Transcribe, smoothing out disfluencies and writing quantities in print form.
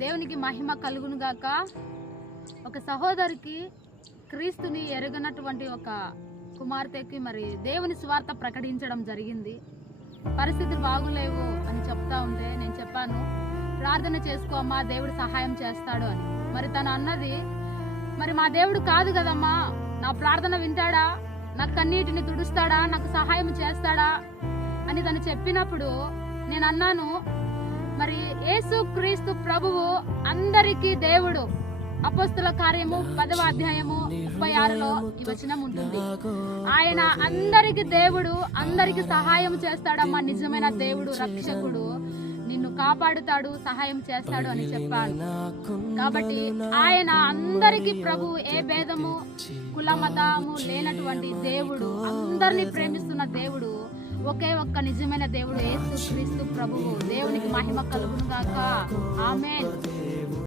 దేవునికి మహిమ కలుగును గాక. ఒక సహోదరికి క్రీస్తుని ఎరగనటువంటి ఒక కుమార్తెకి మరి దేవుని స్వార్థ ప్రకటించడం జరిగింది. పరిస్థితులు బాగులేవు అని చెప్తా ఉంటే నేను చెప్పాను, ప్రార్థన చేసుకో అమ్మా, దేవుడు సహాయం చేస్తాడు అని. మరి తను అన్నది, మరి మా దేవుడు కాదు కదమ్మా, నా ప్రార్థన వింటాడా, నా కన్నీటిని తుడుస్తాడా, నాకు సహాయం చేస్తాడా అని తను చెప్పినప్పుడు నేను అన్నాను, మరి యేసు క్రీస్తు ప్రభువు అందరికీ దేవుడు. అపోస్తుల కార్యము 10వ అధ్యాయము 36లో ఈ వచనం ఉంటుంది. ఆయన అందరికి దేవుడు, అందరికి సహాయం చేస్తాడమ్మా. నిజమైన దేవుడు, రక్షకుడు నిన్ను కాపాడుతాడు, సహాయం చేస్తాడు అని చెప్పాడు. కాబట్టి ఆయన అందరికి ప్రభు, ఏ భేదము కుల మతము లేనటువంటి దేవుడు, అందరినీ ప్రేమిస్తున్న దేవుడు, ఒకే ఒక్క నిజమైన దేవుడు యేసు క్రీస్తు ప్రభువు. దేవునికి మహిమ కలుగును గాక. ఆమేన్.